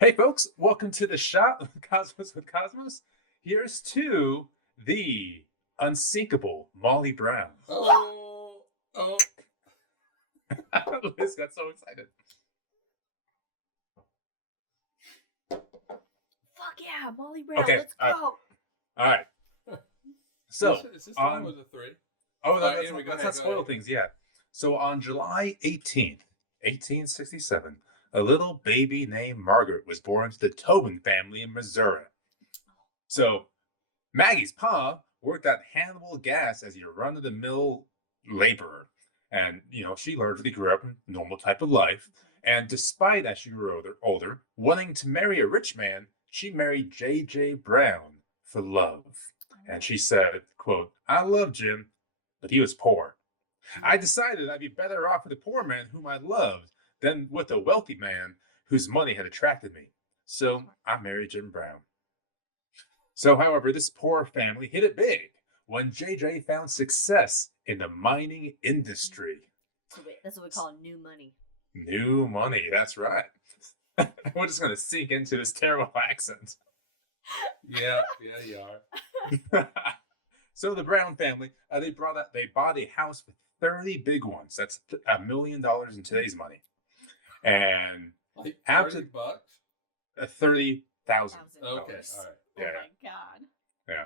Hey, folks, welcome to the shop, Cosmos with Cosmos. Here's to the unsinkable Molly Brown. Oh, oh. Liz got so excited. Fuck yeah, Molly Brown, Okay, let's go. All right. So, Is this the one with the three? Let's not spoil things yet. So, on July 18th, 1867, a little baby named Margaret was born to the Tobin family in Missouri. So, Maggie's pa worked at Hannibal Gas as your run-of-the-mill laborer. And, she largely grew up in a normal type of life. And despite, as she grew older, wanting to marry a rich man, she married J.J. Brown for love. And she said, quote, "I love Jim, but he was poor. I decided I'd be better off with a poor man whom I loved than with a wealthy man whose money had attracted me. So I married Jim Brown." So, however, this poor family hit it big when JJ found success in the mining industry. That's what we call new money. New money, that's right. We're just going to sink into this terrible accent. Yeah, you are. So the Brown family, they bought a house with 30 big ones. That's $1 million in today's money. And like after $30? $30,000. Okay, all right. Yeah. Oh my god. Yeah.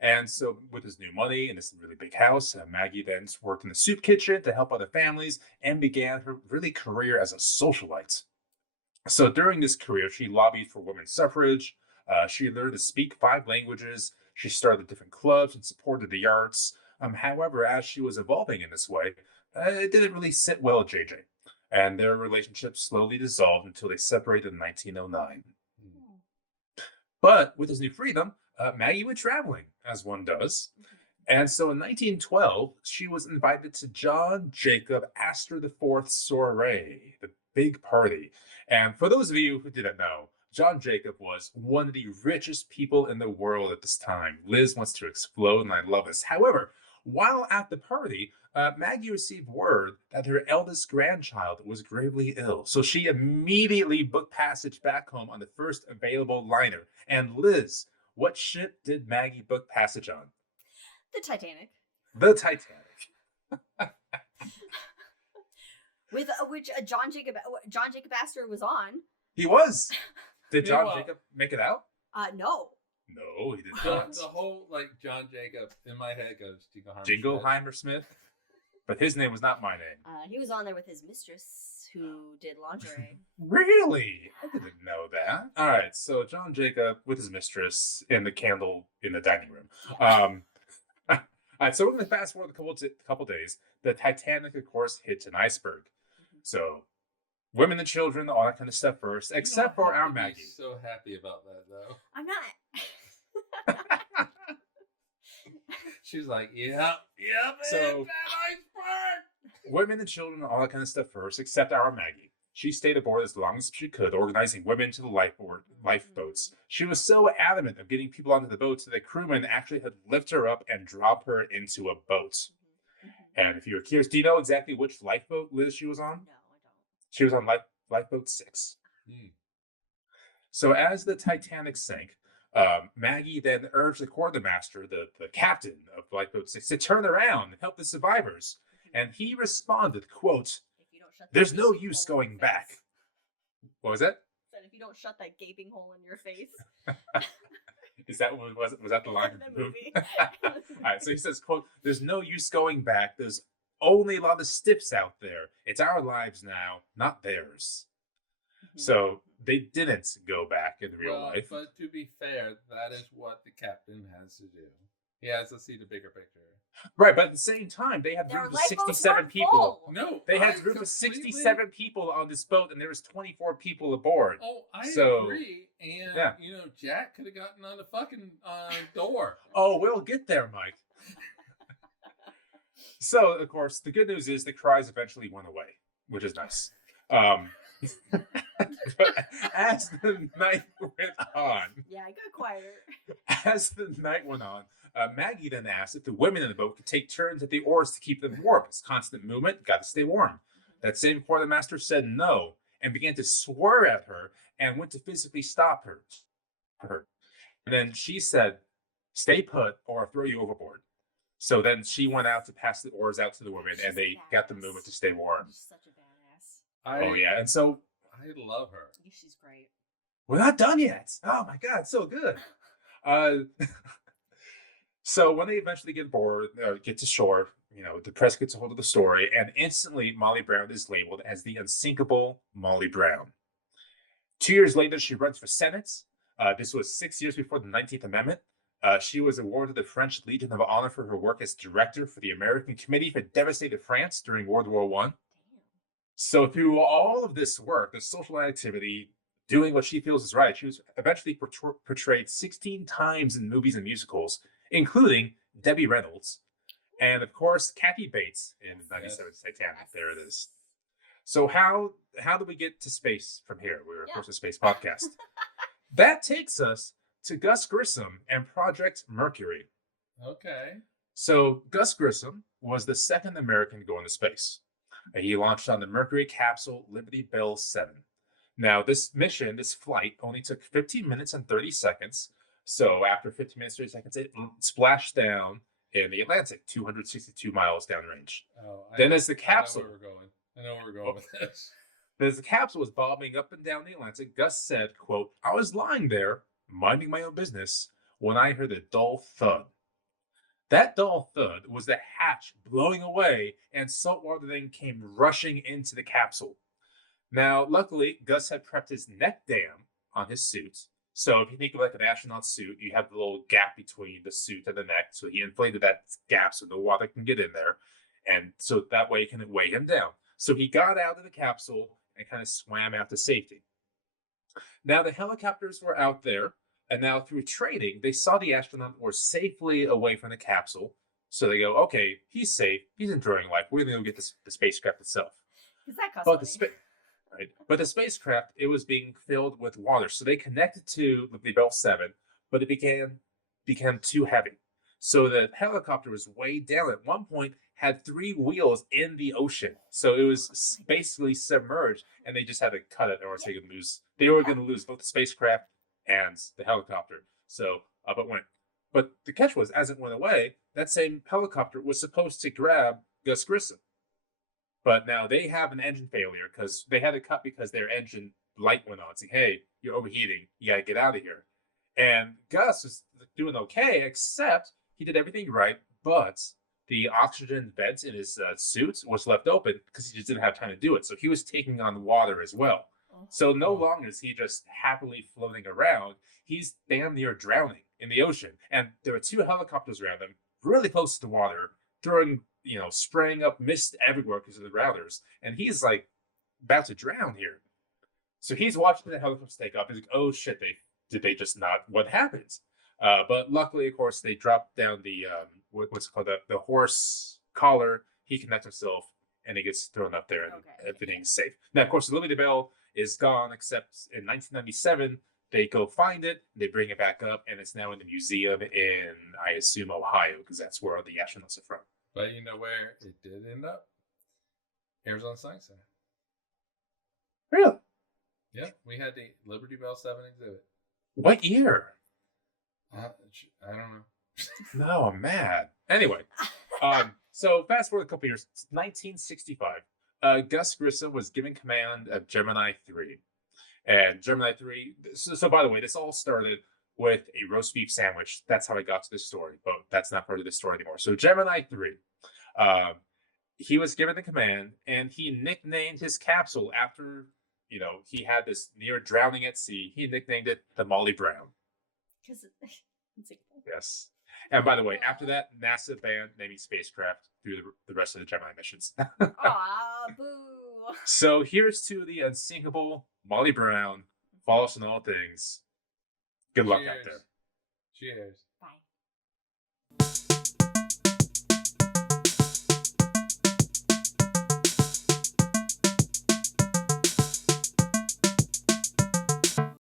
And so with this new money and this really big house, Maggie then worked in the soup kitchen to help other families and began her really career as a socialite. So during this career, she lobbied for women's suffrage. She learned to speak 5 languages. She started different clubs and supported the arts. However, as she was evolving in this way, it didn't really sit well with JJ. And their relationship slowly dissolved until they separated in 1909. But with his new freedom, Maggie went traveling, as one does. And so in 1912, she was invited to John Jacob Astor IV's soiree, the big party. And for those of you who didn't know, John Jacob was one of the richest people in the world at this time. Liz wants to explode, and I love this. However, while at the party, Maggie received word that her eldest grandchild was gravely ill. So she immediately booked passage back home on the first available liner. And Liz, what ship did Maggie book passage on? The Titanic. The Titanic. With which John Jacob Astor was on. He was. Did You know John what? Jacob make it out? No. No, he did The not. whole, John Jacob, in my head goes Jingleheimer. Jingleheimer Smith. But his name was not my name. He was on there with his mistress, who did lingerie. Really? I didn't know that. All right, so John Jacob with his mistress and the candle in the dining room. All right, so we're going to fast forward a couple days. The Titanic, of course, hits an iceberg. So women and children, all that kind of stuff first, except for our Maggie. So happy about that, though. I'm not. She's like, yep, So- that iceberg. Women and children, all that kind of stuff first, except our Maggie. She stayed aboard as long as she could, organizing women to the lifeboats. She was so adamant of getting people onto the boats that the crewmen actually had to lift her up and drop her into a boat. And if you were curious, do you know exactly which lifeboat, Liz, she was on? No, I don't. She was on lifeboat 6. So as the Titanic sank, Maggie then urged the quartermaster, the captain of Lifeboat 6, to turn around and help the survivors. And he responded, quote, If you don't shut that "There's no gaping use hole in going your back." face. What was that? Said if you don't shut that gaping hole in your face. Is that what was that the line? The movie. All right, so he says, quote, "There's no use going back. There's only a lot of stiffs out there. It's our lives now, not theirs." So they didn't go back in real life. But to be fair, that is what the captain has to do. He has to see the bigger picture. Right, but at the same time, they had Their room for lifeboats 67 weren't people. full. No, They had I room for completely- 67 people on this boat, and there was 24 people aboard. Oh, I So, agree. And, yeah. Jack could have gotten on the fucking door. Oh, we'll get there, Mike. So, of course, the good news is the cries eventually went away, which is nice. But as the night went on, Yeah, I got quieter. as the night went on, Maggie then asked if the women in the boat could take turns at the oars to keep them warm. It's constant movement, got to stay warm. That same quartermaster said no and began to swear at her and went to physically stop her. And then she said, "Stay put, or I'll throw you overboard." So then she went out to pass the oars out to the women, and they got the movement to stay warm. She's such a badass. Oh yeah, and so I love her. She's great. we're not done yet. Oh my god, so good. Uh, so when they eventually get bored, get to shore, the press gets a hold of the story, and instantly Molly Brown is labeled as the Unsinkable Molly Brown. 2 years later, she runs for Senate. This was 6 years before the 19th Amendment. She was awarded the French Legion of Honor for her work as director for the American Committee for Devastated France during World War I. So through all of this work, the social activity, doing what she feels is right, she was eventually portrayed 16 times in movies and musicals, including Debbie Reynolds, and of course Kathy Bates in '97's Titanic. There it is. So how do we get to space from here? We're of course a space podcast. That takes us to Gus Grissom and Project Mercury. Okay. So Gus Grissom was the second American to go into space. He launched on the Mercury capsule Liberty Bell 7. Now, this flight, only took 15 minutes and 30 seconds. So after 15 minutes, 30 seconds, it splashed down in the Atlantic, 262 miles downrange. Then as the capsule... I know where we're going with this. As the capsule was bobbing up and down the Atlantic, Gus said, quote, "I was lying there, minding my own business, when I heard a dull thud. That dull thud was the hatch blowing away, and saltwater then came rushing into the capsule. Now, luckily, Gus had prepped his neck dam on his suit. So if you think of like an astronaut suit, you have the little gap between the suit and the neck. So he inflated that gap so no water can get in there. And so that way it can weigh him down. So he got out of the capsule and kind of swam out to safety. Now the helicopters were out there, and now through training, they saw the astronaut were safely away from the capsule. So they go, okay, he's safe. He's enjoying life. We're going to go get the spacecraft itself. Because that costs But money. But the spacecraft, it was being filled with water. So they connected to the Bell 7, but it became too heavy. So the helicopter was way down. At one point, had 3 wheels in the ocean. So it was basically submerged, and they just had to cut it, or else they were going to lose both the spacecraft and the helicopter. So up it went. But the catch was, as it went away, that same helicopter was supposed to grab Gus Grissom. But now they have an engine failure because they had to cut because their engine light went on, saying, "Hey, you're overheating. You got to get out of here." And Gus was doing okay, except he did everything right, but the oxygen vent in his suit was left open because he just didn't have time to do it. So he was taking on water as well. So no longer is he just happily floating around, he's damn near drowning in the ocean. And there were 2 helicopters around him, really close to the water, throwing, spraying up mist everywhere because of the routers. And he's like about to drown here. So he's watching the helicopters take off. He's like, oh shit, did they just not? What happens? But luckily, of course, they dropped down the, what's it called, the horse collar. He connects himself and he gets thrown up there and everything's safe. Now, of course, the Liberty Bell is gone, except in 1997, they go find it, they bring it back up, and it's now in the museum in, I assume, Ohio, because that's where the astronauts are from. But you know where it did end up? Arizona Science Center. Really? Yeah, we had the Liberty Bell 7 exhibit. What year? I don't know. No, I'm mad. Anyway, so fast forward a couple years, 1965. Gus Grissom was given command of Gemini 3. And Gemini 3, so by the way, this all started with a roast beef sandwich. That's how I got to this story, but that's not part of the story anymore. So Gemini 3, he was given the command, and he nicknamed his capsule after, he had this near drowning at sea. He nicknamed it the Molly Brown. Because Yes. And by the way, after that, NASA banned naming spacecraft through the rest of the Gemini missions. Aw, boo. So here's to the unsinkable Molly Brown. Follow us on all things. Good luck out there. Cheers.